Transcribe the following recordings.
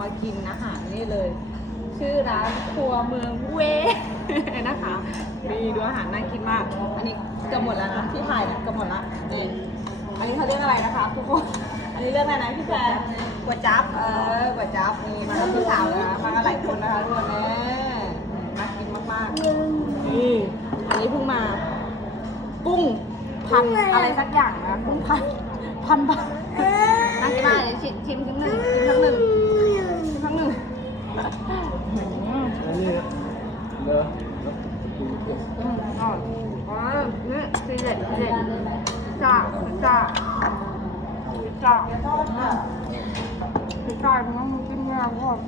มากินอาหารนี่เลย ชื่อร้านครัวเมืองเวนะคะนี่ดูอาหารน่ากินมาก อันนี้เกือบหมดแล้วนะที่ถ่ายเนี่ยเกือบหมดละนี่อันนี้เขาเรียกอะไรนะคะทุกคนอันนี้เรื่องอะไรนะพี่แพรก๋วยจั๊บเออก๋วยจั๊บนี่มากับพี่สาวนะมากันหลายคนนะคะทุกคนแน่น่ากินมากๆนี่อันนี้เพิ่งมา กุ้งพันอะไรสักอย่างนะกุ้งพันพันบาทน่ากินมากเลยชิมชิมทั้งหนึ่งชิมทั้งหนึ่งชิมทั้งหนึ่ง อันนี้ เนอะอืมอร่อยอ๋อนี่ทีเด็ดทีเด็ดจ้าจ้าจ้าจ้ามันต้องกินเนื้อพวก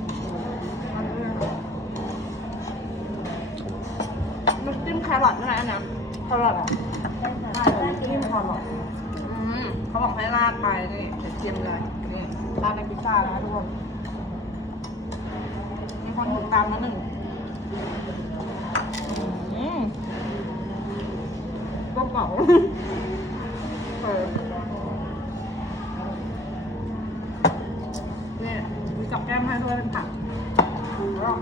อันจิ้มแครอทด้วยนะอันนี้แครอทอะจิ้มแครอทอืมเขาบอกให้ราดไปนี่เดี๋ยมเลยนี่ราดในพิซซ่านะทุกคนมีคนถูกตามมาหนึ่ง กระเป๋าเออเนี่ยมีกับแก้มให้ด้วยเป็นผักแล้ว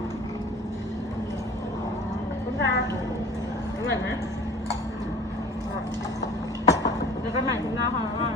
คุณตาอร่อยไหมอร่อยเดี๋ยวกันใหม่คุณหน้าค่ะ